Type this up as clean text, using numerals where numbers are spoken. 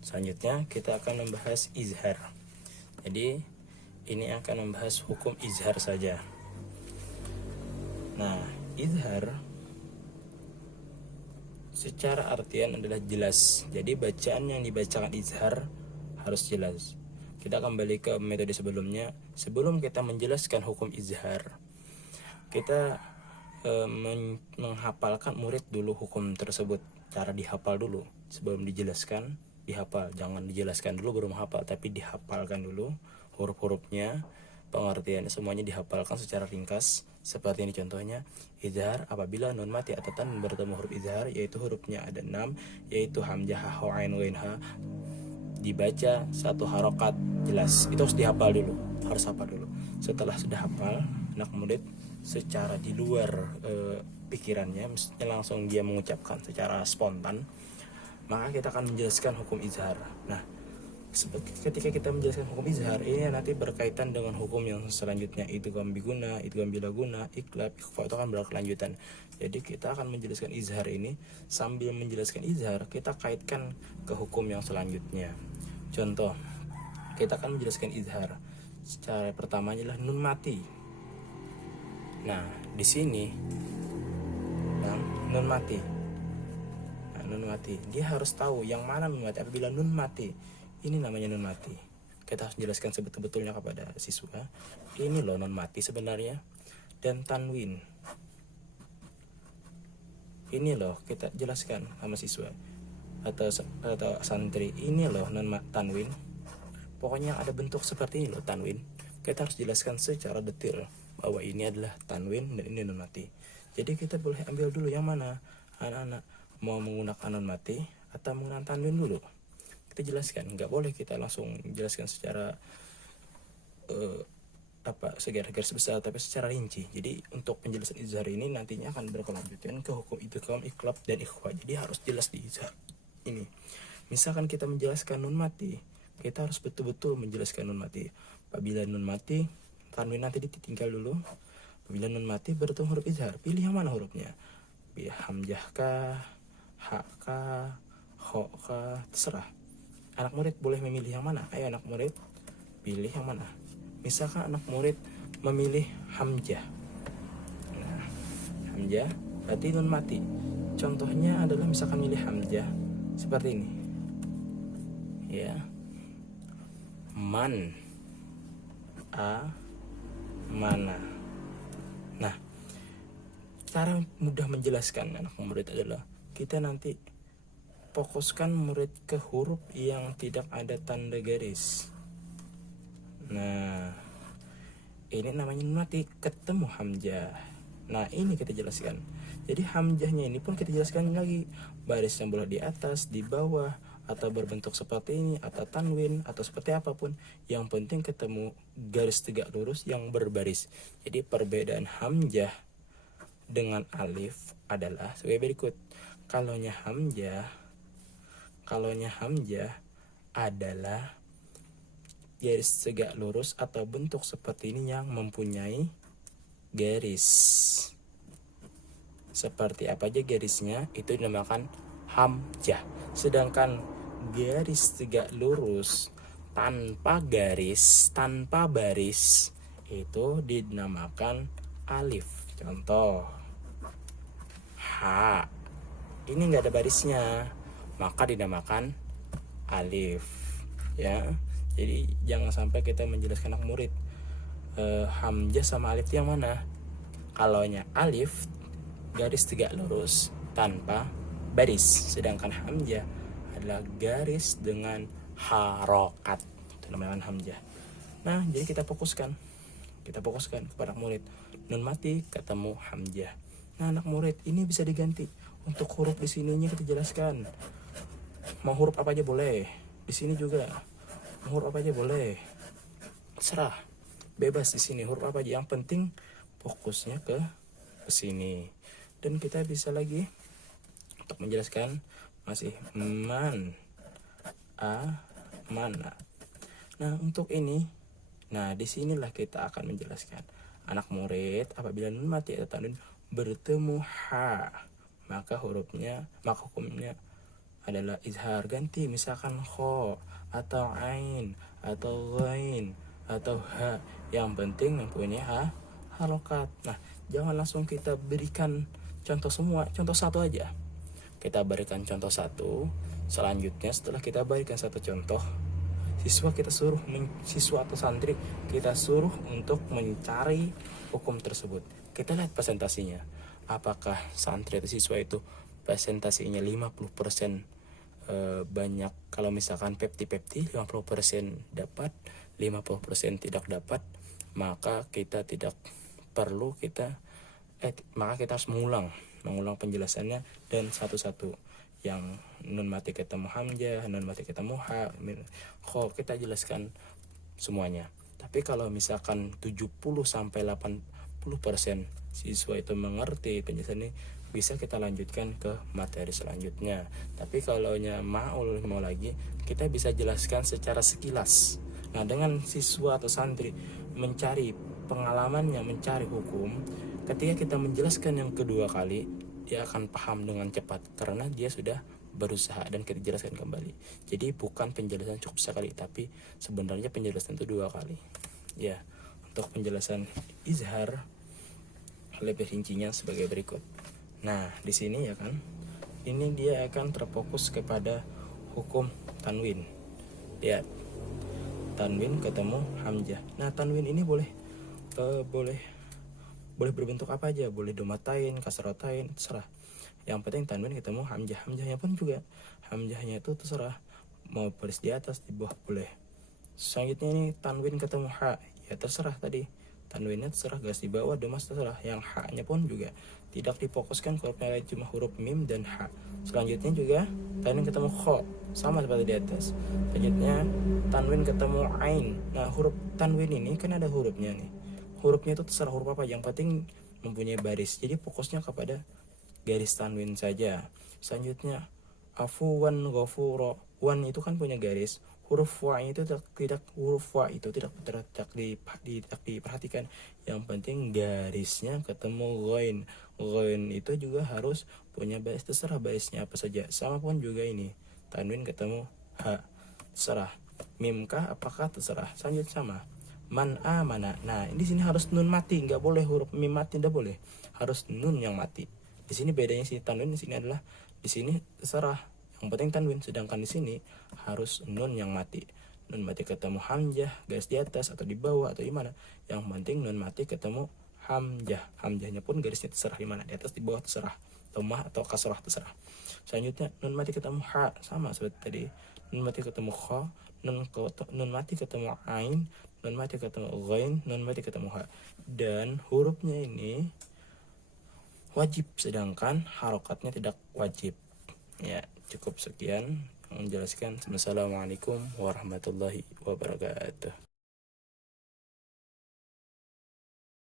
Selanjutnya kita akan membahas izhar. Jadi ini akan membahas hukum izhar saja. Nah, izhar secara artian adalah jelas. Jadi bacaan yang dibacakan izhar harus jelas. Kita kembali ke metode sebelumnya. Sebelum kita menjelaskan hukum izhar, kita menghafalkan murid dulu hukum tersebut. Cara dihafal dulu sebelum dijelaskan. Dihafal, jangan dijelaskan dulu baru menghafal, tapi dihafalkan dulu huruf-hurufnya, pengertiannya semuanya dihafalkan secara ringkas. Seperti ini contohnya, izhar apabila nun mati atau tan bertemu huruf izhar, yaitu hurufnya ada 6, yaitu hamzah, ha, ain, ghain, ha, dibaca satu harokat jelas. Itu harus dihafal dulu, harus hafal dulu. Setelah sudah hafal, anak murid secara di luar pikirannya, misalnya langsung dia mengucapkan secara spontan, maka kita akan menjelaskan hukum izhar. Nah, ketika kita menjelaskan hukum izhar, ini nanti berkaitan dengan hukum yang selanjutnya, idgham biguna, idgham bilaguna, iqlab, ikhfa, itu akan berkelanjutan. Jadi kita akan menjelaskan izhar ini, sambil menjelaskan izhar kita kaitkan ke hukum yang selanjutnya. Contoh, kita akan menjelaskan izhar. Cara pertamanya adalah nun mati. Nah, di sini nun mati. Nun mati, dia harus tahu yang mana nun mati. Apabila nun mati, ini namanya nun mati. Kita harus jelaskan sebetul-betulnya kepada siswa. Ini loh nun mati sebenarnya. Dan tanwin, ini loh kita jelaskan sama siswa atau santri. Ini loh nun tanwin. Pokoknya ada bentuk seperti ini loh tanwin. Kita harus jelaskan secara detail bahwa ini adalah tanwin dan ini nun mati. Jadi kita boleh ambil dulu yang mana, anak-anak mau menggunakan nun mati atau menggunakan tanwin dulu. Kita jelaskan, nggak boleh kita langsung jelaskan secara segaris besar, tapi secara rinci. Jadi untuk penjelasan izhar ini nantinya akan berkelanjutan ke hukum idgham, iqlab, dan ikhfa. Jadi harus jelas di izhar ini. Misalkan kita menjelaskan nun mati, kita harus betul-betul menjelaskan nun mati. Apabila nun mati, tanwin nanti ditinggal dulu. Apabila nun mati bertemu huruf izhar, pilih yang mana hurufnya. Hamzah kah, ha kah, ho kah, terserah. Anak murid boleh memilih yang mana. Ayo anak murid, pilih yang mana. Misalkan anak murid memilih hamzah. Nah, hamzah berarti nun mati. Contohnya adalah misalkan milih hamzah seperti ini. Ya. Man, a, mana. Nah, cara mudah menjelaskan anak murid adalah kita nanti fokuskan murid ke huruf yang tidak ada tanda garis. Nah, ini namanya nun mati, ketemu hamzah. Nah, ini kita jelaskan. Jadi hamzahnya ini pun kita jelaskan lagi. Barisnya boleh di atas, di bawah, atau berbentuk seperti ini, atau tanwin, atau seperti apapun. Yang penting ketemu garis tegak lurus yang berbaris. Jadi perbedaan hamzah dengan alif adalah sebagai berikut. Kalaunya hamzah adalah garis tegak lurus atau bentuk seperti ini yang mempunyai garis. Seperti apa aja garisnya, itu dinamakan hamzah. Sedangkan garis tegak lurus tanpa garis, tanpa baris, itu dinamakan alif. Contoh, ha, ini nggak ada barisnya, maka dinamakan alif. Ya, jadi jangan sampai kita menjelaskan anak murid hamzah sama alif yang mana. Kalaunya alif garis tegak lurus tanpa baris, sedangkan hamzah adalah garis dengan harokat, itu namanya hamzah. Nah, jadi kita fokuskan kepada anak murid. Nun mati ketemu hamzah. Nah, anak murid ini bisa diganti. Untuk huruf di sininya kita jelaskan. Mau huruf apa aja boleh. Di sini juga mau huruf apa aja boleh. Serah, bebas di sini huruf apa aja. Yang penting fokusnya ke sini. Dan kita bisa lagi untuk menjelaskan masih man, a, mana. Nah, untuk ini, nah disinilah kita akan menjelaskan. Anak murid apabila nun mati atau tanwin bertemu ha, maka hukumnya adalah izhar. Ganti misalkan kho atau ain atau ghain atau ha, yang penting mempunyai harokat. Nah, jangan langsung kita berikan contoh semua, contoh satu aja. Kita berikan contoh satu, selanjutnya setelah kita berikan satu contoh, siswa atau santri kita suruh untuk mencari hukum tersebut. Kita lihat presentasinya, apakah santri atau siswa itu presentasinya 50% banyak. Kalau misalkan 50-50, 50% dapat, 50% tidak dapat, maka kita tidak perlu maka kita harus mengulang penjelasannya dan satu-satu. Yang nun mati ketemu hamzah, nun mati ketemu ha, kho, kita jelaskan semuanya. Tapi kalau misalkan 70-80% siswa itu mengerti penjelasan ini, bisa kita lanjutkan ke materi selanjutnya. Tapi kalau mau lagi, kita bisa jelaskan secara sekilas. Nah, dengan siswa atau santri mencari pengalamannya, mencari hukum, ketika kita menjelaskan yang kedua kali, dia akan paham dengan cepat karena dia sudah berusaha dan kita jelaskan kembali. Jadi bukan penjelasan cukup sekali, tapi sebenarnya penjelasan itu 2 kali. Ya, untuk penjelasan izhar lebih rincinya sebagai berikut. Nah, di sini ya kan, ini dia akan terfokus kepada hukum tanwin. Lihat, tanwin ketemu hamzah. Nah, tanwin ini boleh berbentuk apa aja, boleh domatain, kasratain, terserah. Yang penting tanwin ketemu hamzah. Hamzahnya pun juga, hamzahnya itu terserah, mau baris di atas, di bawah boleh. Selanjutnya ini tanwin ketemu ha, ya terserah tadi, tanwinnya terserah, garis di bawah, domas terserah. Yang ha-nya pun juga tidak difokuskan, hurufnya lain cuma huruf mim dan ha. Selanjutnya juga tanwin ketemu kho, sama seperti di atas. Selanjutnya tanwin ketemu ain. Nah, huruf tanwin ini kan ada hurufnya nih, hurufnya itu terserah huruf apa, yang penting mempunyai baris. Jadi fokusnya kepada garis tanwin saja. Selanjutnya afuwan ghafuro, wan itu kan punya garis, huruf wa itu tidak diperhatikan. Yang penting garisnya ketemu ghain. Ghain itu juga harus punya baris, terserah barisnya apa saja. Sama pun juga ini, tanwin ketemu ha, terserah. Mim kah apakah terserah. Selanjutnya sama man amana. Nah, di sini harus nun mati, nggak boleh huruf mim mati, nggak boleh, harus nun yang mati. Di sini bedanya sini tanwin, di sini adalah, di sini terserah, yang penting tanwin. Sedangkan di sini harus nun yang mati. Nun mati ketemu hamzah, garis di atas atau di bawah atau di mana, yang penting nun mati ketemu hamzah. Hamzahnya pun garisnya terserah di mana, di atas, di bawah terserah, dhammah atau kasrah terserah. Selanjutnya nun mati ketemu ha, sama seperti tadi. Nun mati ketemu kha, nun mati ketemu ain, nun mati ketemu ghain, nun mati ketemu ha. Dan hurufnya ini wajib, sedangkan harokatnya tidak wajib. Ya, cukup sekian menjelaskan. Assalamualaikum warahmatullahi wabarakatuh.